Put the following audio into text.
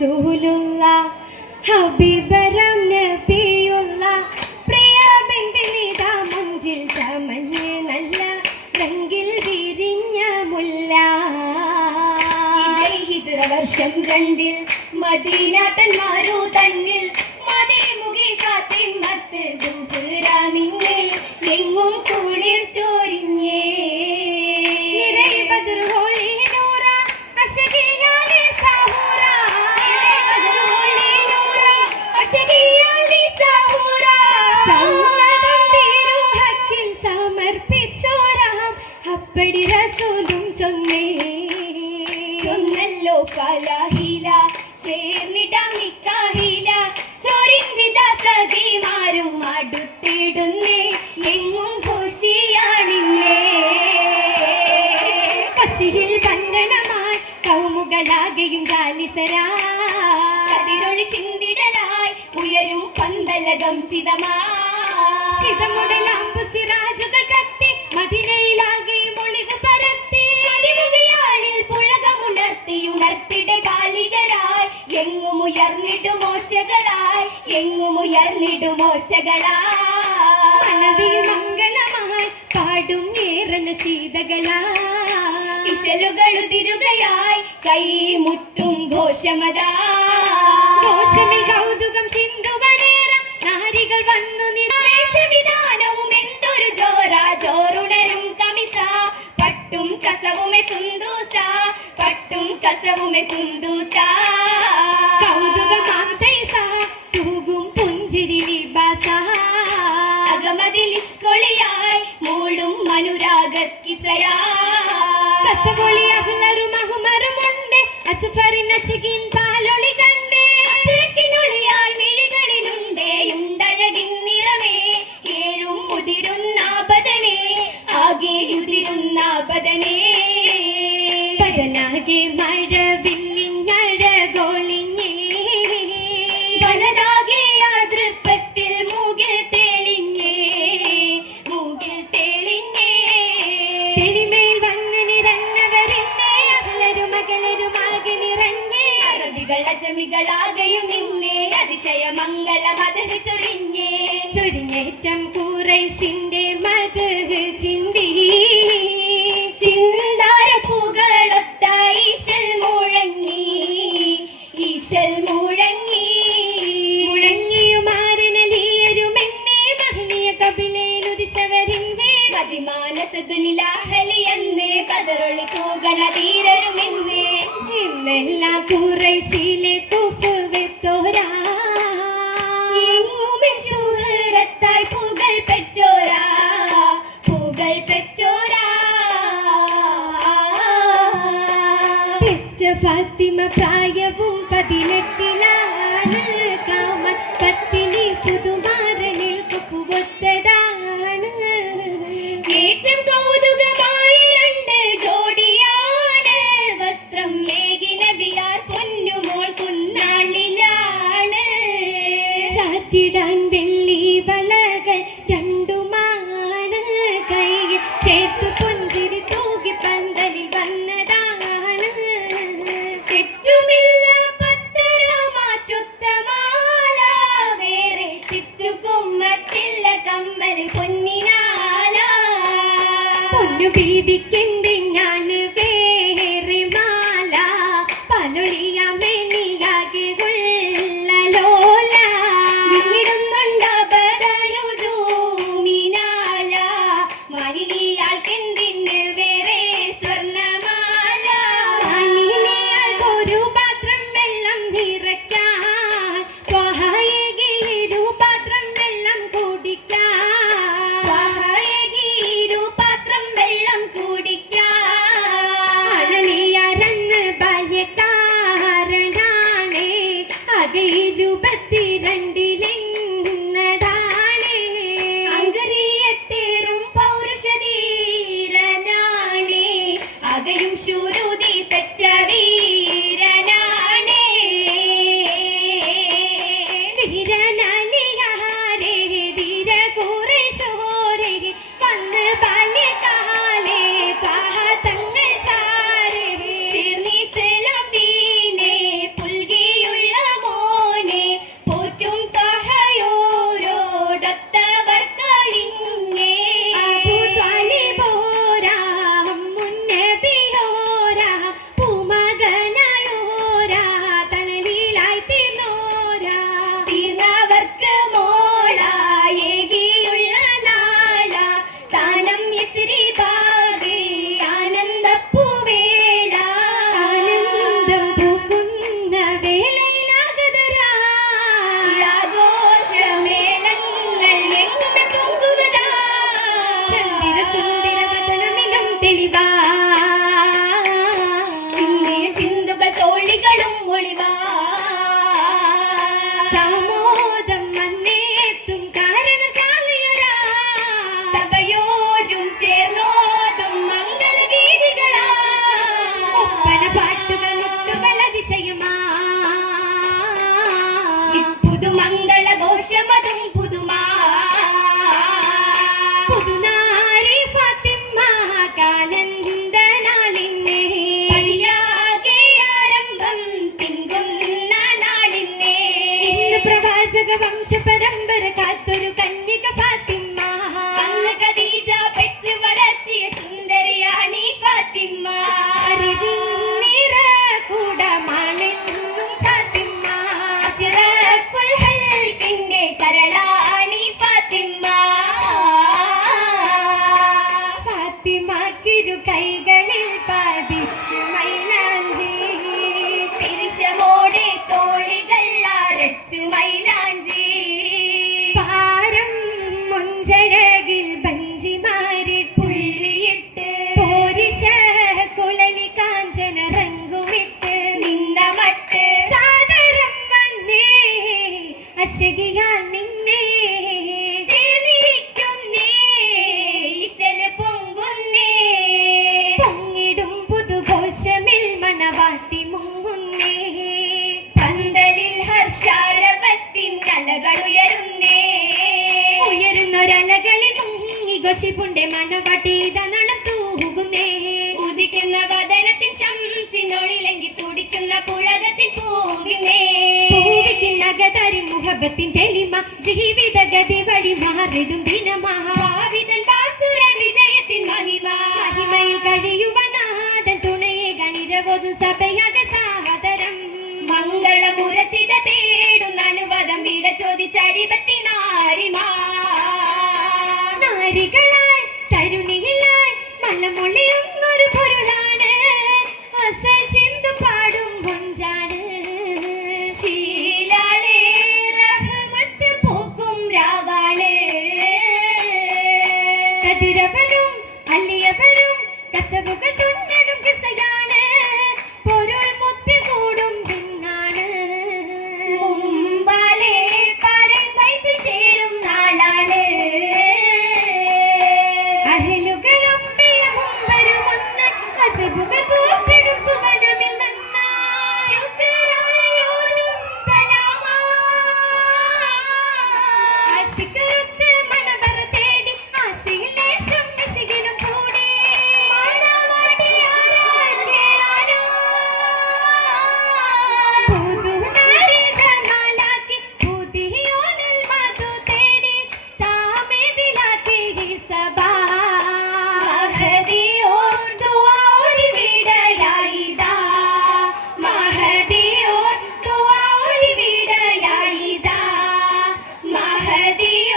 റസൂലുള്ള ഹബീബരം നബിയുള്ള പ്രിയ ബിന്ദിനിതാ മുഞ്ചിൽ ചമഞ്ഞ് നല്ല റംഗിൽ വിരിഞ്ഞ മുല്ല. ഹിജ്റ വർഷം 2 മദീന തന്മാരു തന്നിൽ മദീമുഖി ഫാത്തിമത്ത് സുഹ്റ നിന്നിൽ എങ്ങും കുളിർ ചോരിഞ്ഞേ. നിറൈ ബദർ ഹോളി നൂറ അശകിയാലി സഹൂറ. നിറൈ ബദർ ഹോളി നൂറ അശകിയാലി സഹൂറ. സമ്മതം തിരുഹത്തിൽ സമർപ്പിച്ചോരാം അപ്പടി റസൂലും ചൊന്നേ. ചൊന്നല്ലോ ഫലാഹില ചേർന്നിടാം നിക്കാഹില ചൊരിന്തിത സഖിമാരും അടുത്തിടുന്നേ എങ്ങും ഖുശിയാണിന്നേ. പശിയിൽ വന്ദനമായി കൗമുകളാകെയും ജാലിസരാ കതിരൊളി ചിന്തിടലായി ഉയരും പന്തലകം ചിതമുടലാമ്പു സിറാജുകൾ കത്തി മദിനയിലാകെ മൊളിവ് പരത്തി. മതിമുഖയാളിൽ പുളകമുണർത്തി ഉണർത്തിടെ ബാലികരായി എങ്ങും ഉയർന്നിടുമോശകളായി എങ്ങും ഉയർന്നിടുമോശകളായി. മനവിൽ മംഗളമായി പാടും ഏറന ശീതകളാ. ഇശലുകളുതിരുകയായി കൈ മുട്ടും ഘോഷമതാ. ഘോഷമിൽ കൗതുകം ചിന്തുവനേറ നാരികൾ വന്നു നിവേശവിധാനവും എന്തൊരു ജോറ ജോറുണരും കമിസ പട്ടും കസവുമെ സുന്ദൂസ പട്ടും കസവുമെ സുന്ദൂസ. കൗതുകം മാംസൈസ തൂകും പുഞ്ചിരി ലിബാസ. അകമതിൽ ഇഷ്കൊളിയായി മൂളും അനുരാഗക്കിസയാ. കസവൊളി അഹ്ലറും അഹ്മറുമുണ്ട് അസ്ഫറിൻ അശികിൻ പാലൊളി കണ്ടേ. അസ്രക്കിനൊളിയായി മിഴികളിലുണ്ടേ ഉണ്ടഴകിൻ നിറമേ ഏഴും മുതിരുന്ന ബദനേ ആകെ ഉതിരുന്ന ബദനേ. പതനാകെ മഴവില്ലിഞ്ഞഴകൊളിഞ്ഞേ. വലതാകെ ആതൃപ്പത്തിൽ മൂകിൽ തെളിഞ്ഞേ മൂകിൽ തെളിഞ്ഞേ. തെളിമേൽ വന്ന് നിറഞ്ഞവരെന്നേ അകലരും അകലരുമാകെ നിറഞ്ഞേ. അറബികൾ അജമികളാകെയും നിന്നേ അതിശയ മംഗളം അതിൽ ചൊരിഞ്ഞേ. ചൊരിഞ്ഞേറ്റം ഖുറൈശിന്റെ മദ്ഹ് ചിന്തി. ചിന്താരപ്പൂകളൊത്ത ഈശൽ മുഴങ്ങി ഈശൽ മുഴങ്ങി. മുഴങ്ങിയുമാരനലിയരുമെന്നേ മഹനീയ കപിലയിലുദിച്ചവരിന്നേ. മതിമാനസദുലിലാഹലിയെന്നേ പതറൊളി തൂകണ ധീരരുമെന്നേ. ഇന്നെല്ലാ ഖുറൈശിലെ കുഫുവെത്തോരാ. എങ്ങുമെ ശുഹറത്തായി പുകൾ പെറ്റോരാ പുകൾ പെറ്റോരാ. പെറ്റ ഫാത്തിമ പ്രായവും 18 കാമൻ പത്തിനി പുതുമാരനിൽ കുപ്പുവൊത്തതാണ്. ഏറ്റവും കൗതുകമായ 2 ജോഡിയാണ് വസ്ത്രം ഏകി നബിയാർ പൊന്നുമോൾ കുന്നാളിലാണ്. ചാറ്റിടാൻ വെള്ളി വളകൾ 2മാണ് കൈയിൽ ചേർത്ത് പുഞ്ചിരി തൂകി പന്തലിൽ വന്നതാണ്. ചുറ്റുമില്ല പത്തര മാറ്റൊത്ത മാല വേറെ ചുറ്റുകുമ്മത്തില്ല കമ്മൽ പൊന്നിനാല. പൊന്നു ബീവിക്കെന്തിനാണ് വേറെ മാല പലൊളിയാമെനിയാകെ ഉള്ള ലോല. മിന്നിടുന്നുണ്ടാബദനുജൂമിനാല മാനിനിയാൾക്കെന്തിന് വേറെ സ്വർണ്ണമാല. ഒരു പാത്രം വെള്ളം നിറയ്ക്കാൻ ത്വഹയേകിയൊരു പാത്രം വെള്ളം കുടിക്കാൻ. വഹയകീരു പാത്രം വെള്ളം കുടിക്കാൻ. കൈകളിൽ പതിച്ച് മൈലാഞ്ചി പിരിശമോടെ തോളികൾ അരച്ചു മൈലാഞ്ചി പാരം മുഞ്ചഴകിൽ ബഞ്ചിമാരിൽ പുള്ളിയിട്ട് പോരിശ കുളലി കാഞ്ചന റങ്കുമിട്ട് നിന്ന മട്ട് സാദരം വന്നേ അശകിയാൽ നിന്നേ ചേർന്നിരിക്കുന്നേ ഇശല് പൊങ്കുന്നേ പൊങ്ങിടും പുതുഘോഷമിൽ മണവാട്ടി മുങ്ങുന്നേ പന്തലിൽ ഹർഷാരവത്തിൻ കലകളുയരുന്നേ ഉയരുന്നൊരലകളിൽ മുങ്ങി ഘോഷിപ്പുണ്ടെ മണവാട്ടി ഇതണം തൂകുന്നേ ഉദിക്കുന്ന വദനത്തിൻ ശംസിനൊളിലെങ്കി തുടിക്കുന്ന പുളകത്തിൻ പൂവിനേ പൂവിക്കുന്നകതരിൽ മുഹബത്തിൻ തെളിമ ജീവിത ഗതി വഴി മാറിടും ദിനമാ ഭാവിതൻ ബാസുര വിജയത്തിൻ മഹിമ മഹിമയിൽ കഴിയുവനാഥൻ തുണയേകാൻ ഇരവോതും സഭയാക സാദരം മംഗളമുരത്തിത തേടുന്ന അനുവാദം വിട ചോദിച്ചടിപത്തി നാരിമാ നാരികളായി തരുണിയിലായി മലമൊളിയുന്നൊരു പൊരുളാണ് അസൽ ചിന്തു പാടും മുഞ്ചാണ് ശീലാലേ റഹ്മത്ത് പൂക്കും രാവാണ് കതിരവനും അല്ലിയവരും കസവുകൾ തുന്നടും കിസയാണ് പൊരുൾ മുത്തി കൂടും പിന്നാണ് മുമ്പാലേ പരൻ വൈത്ത് ചേരും നാളാണ് അഹലുകളും മുമ്പരും ഒന്ന് അജബുകൾ തോർത്തിടും സുവനമിൽ നന്നാ ശുക്രായോതും സലാമാ ആശിക്കരുത്ത് മണവറ തേടി ആശയിൽ ലേശം വിശകിലും കൂടി മണവാട്ടിയാരാൽ കേറാനോ പുതുനാരിതമാലാക്കി പുതിയോനിൽ മധു തേടി താമേതിലാക്കി ഈ സഭ മഹദിയോർ ദുആറി വിടയായിതാ മഹദിയോർ ദുആറി വിടയായിതാ മഹദിയോർ